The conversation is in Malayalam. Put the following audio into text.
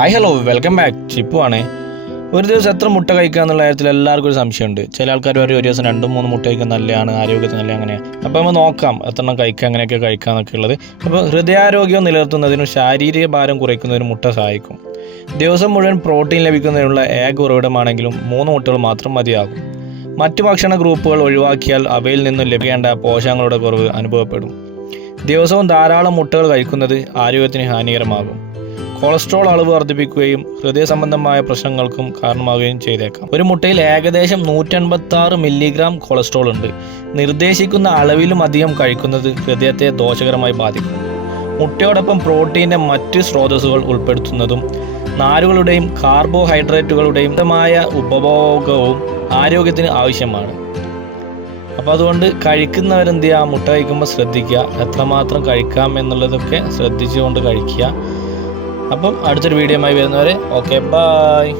Hi hello welcome back Chippu ആണ്. ഒരു ദിവസം എത്ര മുട്ട കഴിക്കുക എന്നുള്ള കാര്യത്തിൽ എല്ലാവർക്കും ഒരു സംശയമുണ്ട്. ചില ആൾക്കാർ പറയും ഒരു ദിവസം രണ്ടും മൂന്നും മുട്ട കഴിക്കാൻ നല്ലതാണ് ആരോഗ്യത്തിന് നല്ല അങ്ങനെയാണ് അപ്പോൾ നമ്മൾ നോക്കാം എത്രണ്ണം കഴിക്കുക അങ്ങനെയൊക്കെ കഴിക്കുക എന്നൊക്കെ ഉള്ളത്. അപ്പോൾ ഹൃദയാരോഗ്യം നിലനിർത്തുന്നതിനും ശാരീരിക ഭാരം കുറയ്ക്കുന്നതിനും മുട്ട സഹായിക്കും. ദിവസം മുഴുവൻ പ്രോട്ടീൻ ലഭിക്കുന്നതിനുള്ള ഏക ഉറവിടമാണെങ്കിലും മൂന്ന് മുട്ടകൾ മാത്രം മതിയാകും. മറ്റു ഭക്ഷണ ഗ്രൂപ്പുകൾ ഒഴിവാക്കിയാൽ അവയിൽ നിന്നും ലഭിക്കേണ്ട പോഷകങ്ങളുടെ കുറവ് അനുഭവപ്പെടും. ദിവസവും ധാരാളം മുട്ടകൾ കഴിക്കുന്നത് ആരോഗ്യത്തിന് ഹാനികരമാകും. കൊളസ്ട്രോൾ അളവ് വർദ്ധിപ്പിക്കുകയും ഹൃദയ സംബന്ധമായ പ്രശ്നങ്ങൾക്കും കാരണമാവുകയും ചെയ്തേക്കാം. ഒരു മുട്ടയിൽ ഏകദേശം നൂറ്റൻപത്തി ആറ് മില്ലിഗ്രാം കൊളസ്ട്രോൾ ഉണ്ട്. നിർദ്ദേശിക്കുന്ന അളവിലും അധികം കഴിക്കുന്നത് ഹൃദയത്തെ ദോഷകരമായി ബാധിക്കും. മുട്ടയോടൊപ്പം പ്രോട്ടീന്റെ മറ്റ് സ്രോതസ്സുകൾ ഉൾപ്പെടുത്തുന്നതും നാരുകളുടെയും കാർബോഹൈഡ്രേറ്റുകളുടെയും മിതമായ ഉപഭോഗവും ആരോഗ്യത്തിന് ആവശ്യമാണ്. അപ്പോൾ അതുകൊണ്ട് കഴിക്കുന്നവരെന്ത് ചെയ്യുക? മുട്ട കഴിക്കുമ്പോൾ ശ്രദ്ധിക്കുക. എത്രമാത്രം കഴിക്കാം എന്നുള്ളതൊക്കെ ശ്രദ്ധിച്ചുകൊണ്ട് കഴിക്കുക. അപ്പം അടുത്തൊരു വീഡിയോ ആയി വരുന്നവരെ ഓക്കെ ബായ്